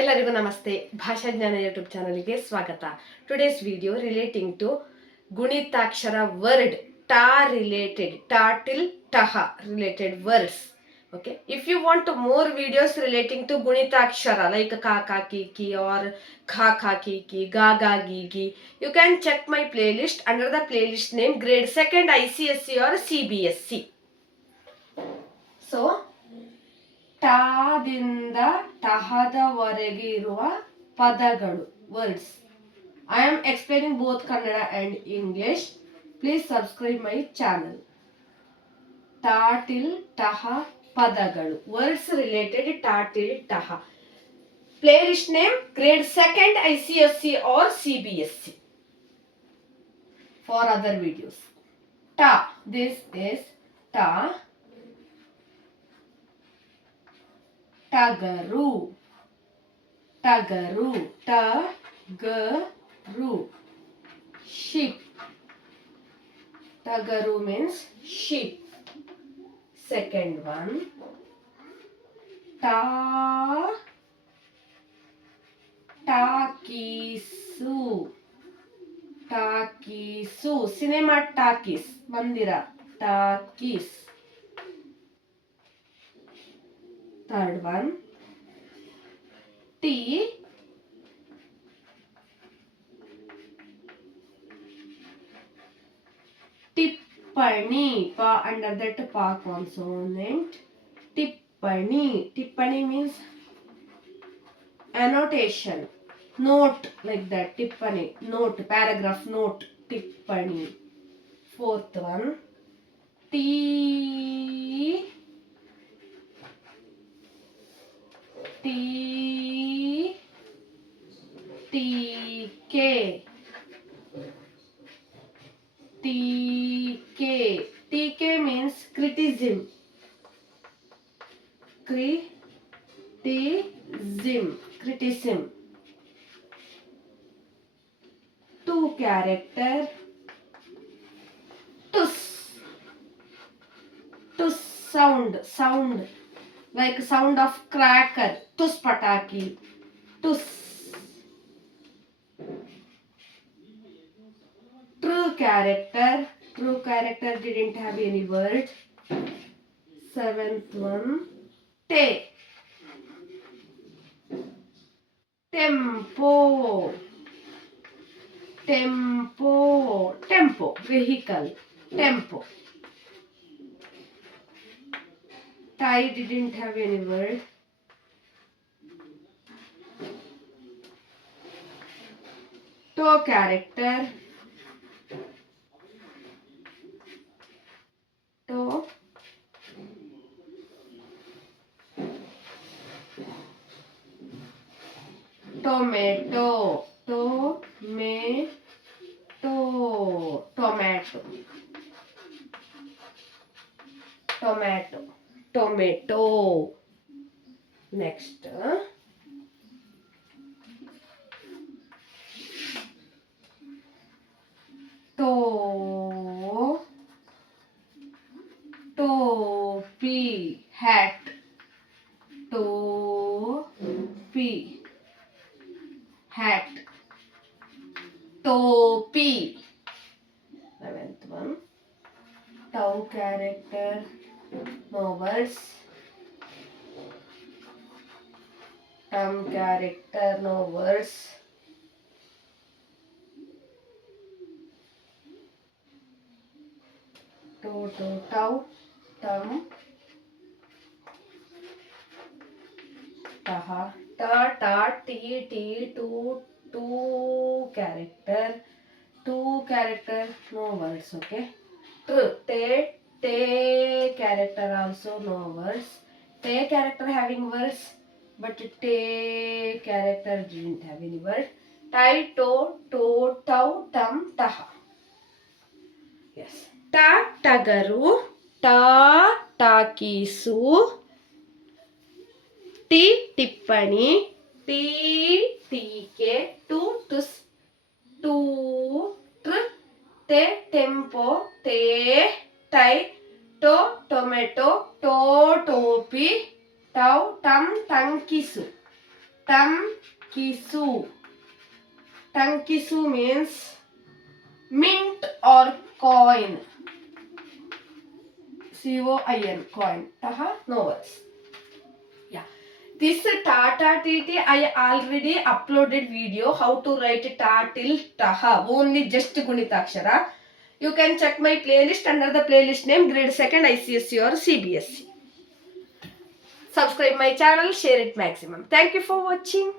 ಎಲ್ಲರಿಗೂ ನಮಸ್ತೆ. ಭಾಷಾಜ್ಞಾನ ಯೂಟ್ಯೂಬ್ ಚಾನಲ್ಗೆ ಸ್ವಾಗತ. ಟುಡೇಸ್ ವಿಡಿಯೋ ರಿಲೇಟಿಂಗ್ ಟು ಗುಣಿತಾಕ್ಷರ ವರ್ಡ್ ಟ ರಿಲೇಟೆಡ್ ಟ ಟಿಲ್ ಟಹ related words. Okay, if you want more videos relating to Gunitакshara like ka ka ki ki or kha kha ki ki ga ga gi gi, you can check my playlist under the playlist name grade 2nd ICSE or CBSE. So ಟಾದಿಂದ ಟಹದವರೆಗೆ ಇರುವ ಪದಗಳು words. I am explaining both Kannada and English. Please subscribe my channel. ಟಾ till ಟಹ ಪದಗಳು words related ಟಾ till ಟಹ. Playlist name grade 2nd ICSE or CBSE. For other videos, ta, this is ta. ಟಗರು ಟಗರು ಟಗರು. sheep, ಟಗರು means sheep. Second one, ta talkies talkies cinema talkies ಮಂದಿರ talkies. Third one, tea tippani, pa under that pa consonant. Tippani, tippani means annotation, note, like that. Tippani, note, paragraph note, tippani. Fourth one, tea ಟೀಕೆ ಟೀಕೆ. ಟೀಕೆ means criticism. criticism. Two character, tuss. Tuss sound like sound of cracker, tuss pataki, tuss. True character didn't have any word. Seventh one, tempo vehicle, tempo. Tie didn't have any word. Toe character, toe. Tomato, tomato. Next, topi, hat, topi, hat, topi. 11th one, town character, no words. Town character, no words. Tau, tum, taha, ta, ti, two character, no words. Okay. Te character also no words. Te character having words, but te character didn't have any word. Tai, tau, tum, taha. Yes. Ta ಟಗರು, ಟ talkies, ಟಿ ಟಿಪ್ಪಣಿ, ಟಿ ಟೀಕೆ, ಟು ಟುಸ್, ಟೂ te tempo, te tai, to tomato, to topi, tau tam tankisu. Tankisu. Tankisu means mint or coin. COIN, coin. No words. Yeah. This Tata TT, I already uploaded video how to write ta till taha. Only just Gunitakshara. You can check my playlist under the playlist name grade 2nd ICSE or CBSE. Subscribe my channel, share it maximum. Thank you for watching.